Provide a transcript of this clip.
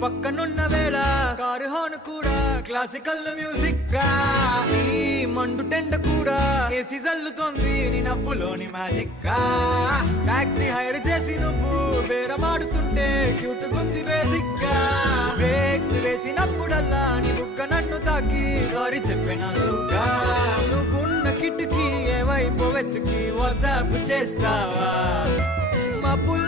పక్కనున్న వేళ car horn కూడా క్లాసికల్ మ్యూజిక్ గా ఈ మండు టెండ కూడా ఏసీ జల్లుతోంది నీ నవ్వులోని మ్యాజిక్ గా టాక్సీ హైర్ చేసి నువ్వు బేరమాడుతుంటే క్యూట్ గుంది బేసిక్ గా బ్రేక్స్ వేసినప్పుడల్లా నీ బుగ్గ నన్ను తాకి సారీ చెప్పినానుగా నువ్వున్న కిటికీ ఏ వైపు వెతికి వాట్సాప్ చేస్తావా మా